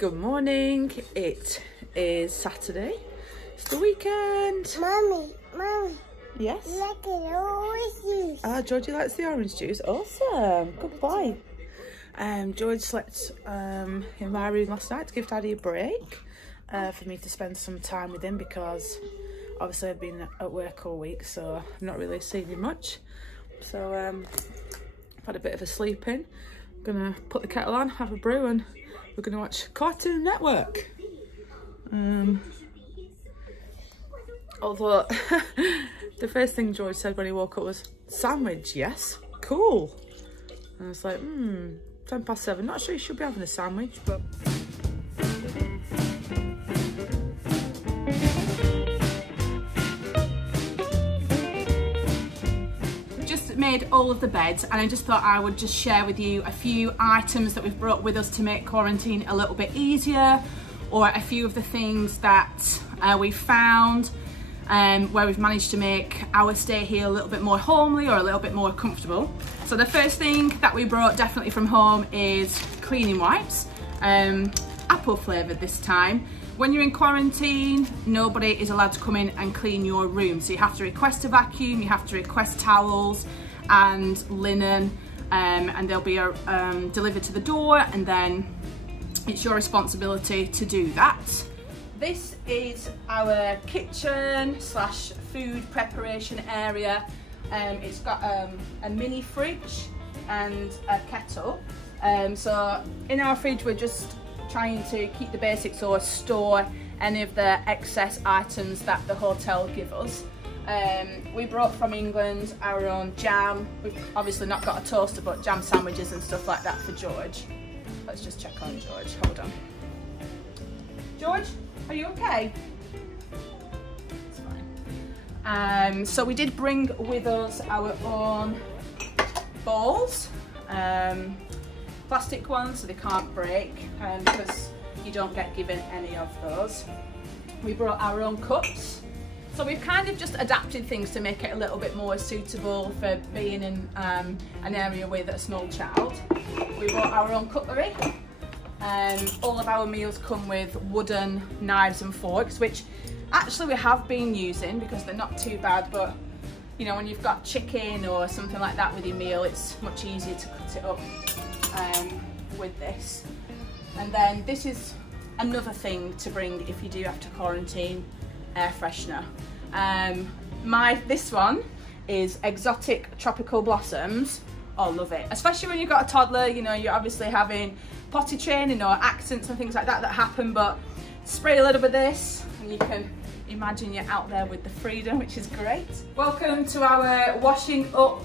Good morning. It is Saturday. It's the weekend. Mommy. Yes? Like an orange juice. Ah, Georgie likes the orange juice. Awesome. Good boy. George slept in my room last night to give Daddy a break for me to spend some time with him, because obviously I've been at work all week, so I've not really seen him much. So I've had a bit of a sleep in. I'm gonna put the kettle on, have a brew, and we're gonna watch Cartoon Network. Although the first thing George said when he woke up was, "Sandwich, yes, cool." And I was like, 7:10. Not sure you should be having a sandwich, but. Made all of the beds, and I just thought I would just share with you a few items that we've brought with us to make quarantine a little bit easier, or a few of the things that we found where we've managed to make our stay here a little bit more homely or a little bit more comfortable. So the first thing that we brought definitely from home is cleaning wipes, apple flavoured this time. When you're in quarantine, nobody is allowed to come in and clean your room, so you have to request a vacuum, you have to request towels and linen, and they'll be delivered to the door, and then it's your responsibility to do that. This is our kitchen slash food preparation area. It's got a mini fridge and a kettle. So in our fridge we're just trying to keep the basics, or store any of the excess items that the hotel give us. We brought from England our own jam. We've obviously not got a toaster, but jam sandwiches and stuff like that for George. Let's just check on George, hold on. George, are you okay? It's fine. So we did bring with us our own bowls. Plastic ones, so they can't break, because you don't get given any of those. We brought our own cups. So we've kind of just adapted things to make it a little bit more suitable for being in an area with a small child. We brought our own cutlery. All of our meals come with wooden knives and forks, which actually we have been using because they're not too bad, but you know, when you've got chicken or something like that with your meal, it's much easier to cut it up with this. And then this is another thing to bring if you do have to quarantine: air freshener. This one is exotic tropical blossoms. Oh, love it, especially when you've got a toddler. You know, you're obviously having potty training or accents and things like that happen, but spray a little bit of this and you can imagine you're out there with the freedom, which is great. Welcome to our washing up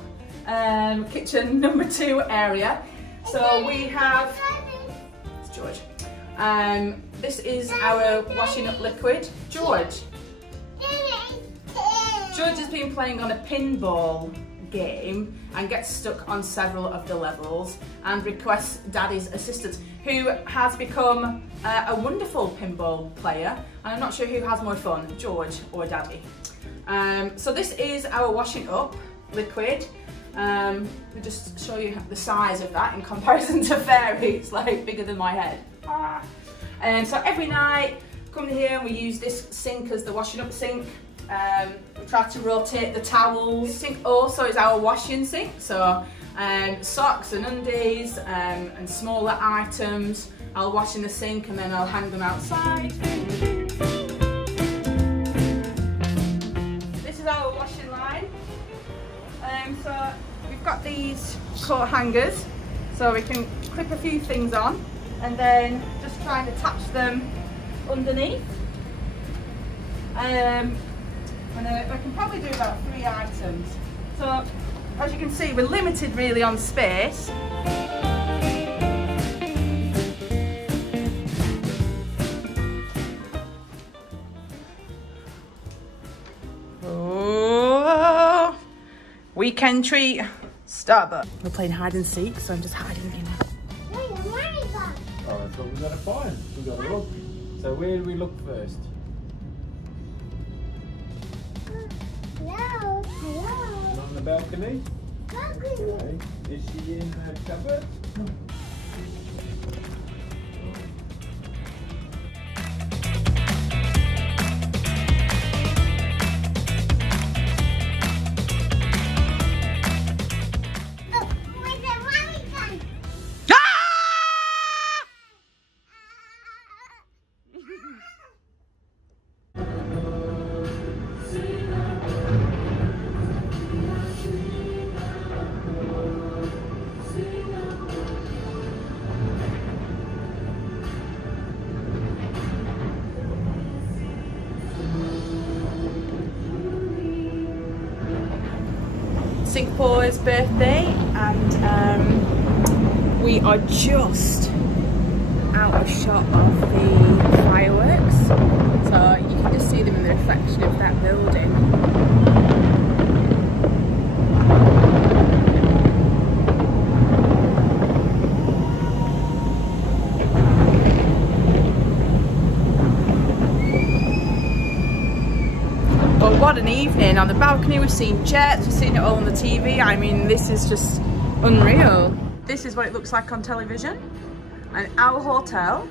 kitchen number 2 area. So we have, it's George. This is our washing up liquid. George has been playing on a pinball game and gets stuck on several of the levels and requests Daddy's assistance, who has become a wonderful pinball player, and I'm not sure who has more fun, George or Daddy. So this is our washing up liquid. We just show you the size of that in comparison to Fairy. It's like bigger than my head. So every night come here and we use this sink as the washing up sink. We try to rotate the towels. This sink also is our washing sink, so socks and undies and smaller items I'll wash in the sink and then I'll hang them outside. This is our washing line. So we've got these coat hangers, so we can clip a few things on and then just try and attach them underneath. And I can probably do about 3 items. So as you can see, we're limited really on space. Oh, weekend treat, Starbucks. We're playing hide and seek, so I'm just hiding in. Where's the money box? Oh, that's what we've got to find. We've got to look. So where do we look first? Hello. On the balcony? Balcony. Okay. Is she in the cupboard? Singapore's birthday, and we are just out of shot of the fireworks, so you can just see them in the reflection of that building. But what an evening. On the balcony we've seen jets, we've seen it all on the TV. I mean, this is just unreal. This is what it looks like on television. And our hotel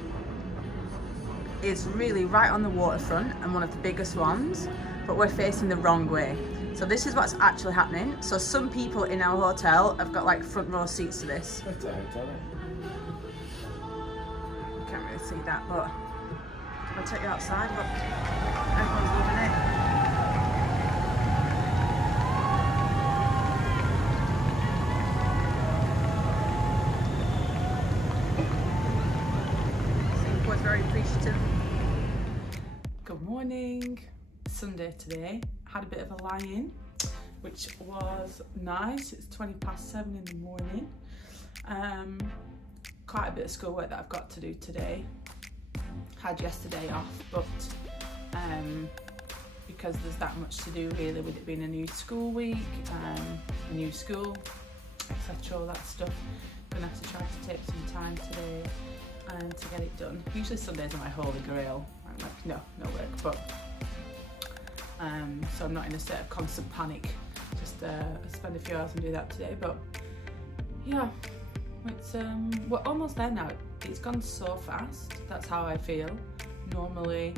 is really right on the waterfront and one of the biggest ones, but we're facing the wrong way. So this is what's actually happening. So some people in our hotel have got like front row seats to this. That's a hotel. You can't really see that, but I'll take you outside. Look, everyone's loving it. Very appreciative. Good morning. Sunday today. Had a bit of a lie-in, which was nice. It's 7:20 in the morning. Quite a bit of schoolwork that I've got to do today. Had yesterday off, but because there's that much to do really with it being a new school week, a new school, etc., all that stuff. Gonna have to try to take some time today and to get it done. Usually Sundays are my holy grail. I'm like, no work, but so I'm not in a state of constant panic. Just spend a few hours and do that today. But yeah, it's we're almost there now. It's gone so fast. That's how I feel. Normally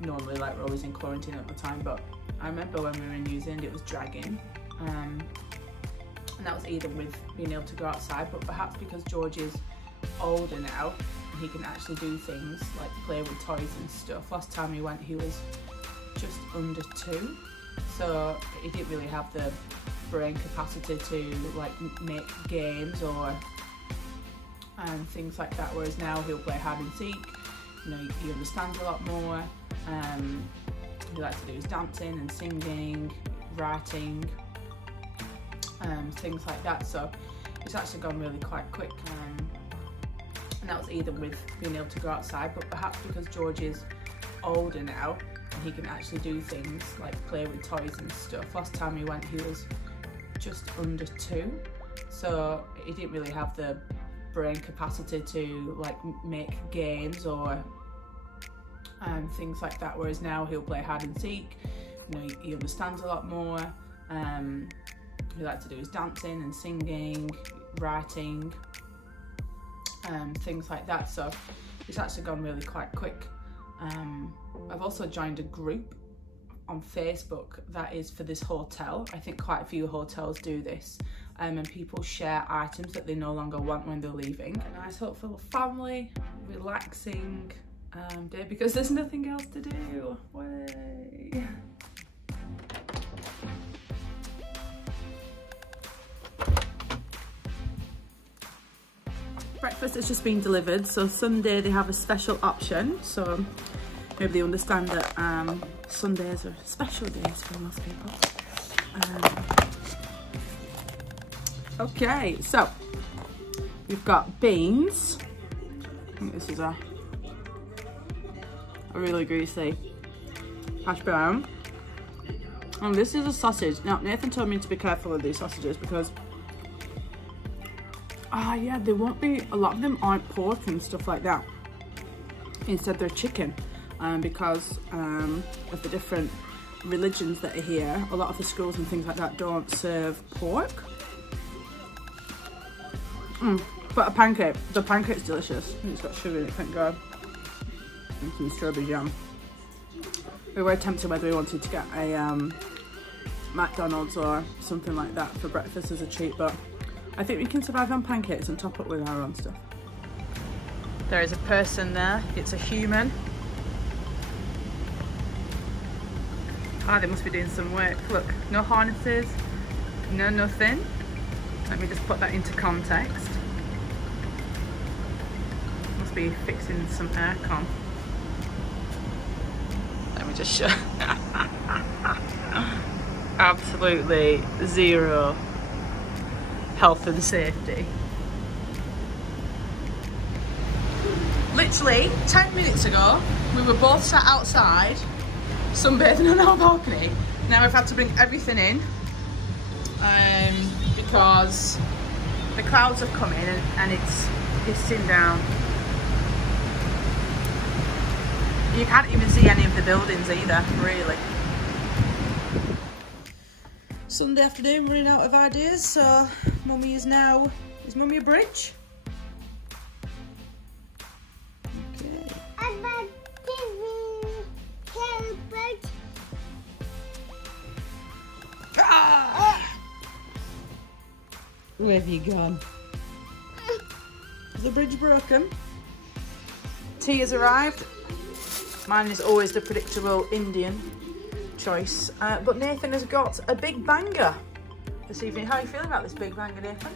like we're always in quarantine at the time, but I remember when we were in New Zealand it was dragging. And that was either with being able to go outside, but perhaps because George is older now and he can actually do things like play with toys and stuff. Last time he went he was just under 2, so he didn't really have the brain capacity to like make games or things like that, whereas now he'll play hide and seek. You know, he understands a lot more. He likes to do his dancing and singing, writing, things like that, so it's actually gone really quite quick. And that was either with being able to go outside, but perhaps because George is older now and he can actually do things like play with toys and stuff. Last time he went he was just under 2, so he didn't really have the brain capacity to like make games or things like that, whereas now he'll play hide and seek. You know, he understands a lot more. He likes to do his dancing and singing, writing, things like that, so it's actually gone really quite quick. I've also joined a group on Facebook that is for this hotel. I think quite a few hotels do this, and people share items that they no longer want when they're leaving. A nice hopeful family, relaxing day because there's nothing else to do. Way. Breakfast has just been delivered, so Sunday they have a special option, so maybe they understand that Sundays are special days for most people. Okay, so we've got beans. I think this is a really greasy hash brown, and this is a sausage. Now Nathan told me to be careful with these sausages because yeah, they won't be, a lot of them aren't pork and stuff like that. Instead they're chicken, because of the different religions that are here. A lot of the schools and things like that don't serve pork. But a pancake, the pancake's delicious. It's got sugar in it, thank God. And some strawberry jam. We were tempted whether we wanted to get a McDonald's or something like that for breakfast as a treat, but I think we can survive on pancakes and top up with our own stuff. There is a person there, it's a human. Ah, they must be doing some work. Look, no harnesses, no nothing. Let me just put that into context. Must be fixing some aircon. Let me just show. absolutely zero health and safety. Literally 10 minutes ago, we were both sat outside sunbathing on our balcony. Now we've had to bring everything in because the clouds have come in and it's pissing down. You can't even see any of the buildings either, really. Sunday afternoon, running out of ideas, so Mummy is now... Is Mummy a bridge? Okay. Ah! Where have you gone? Is the bridge broken? Tea has arrived. Mine is always the predictable Indian choice, but Nathan has got a big banger this evening. How are you feeling about this big banger, Nathan?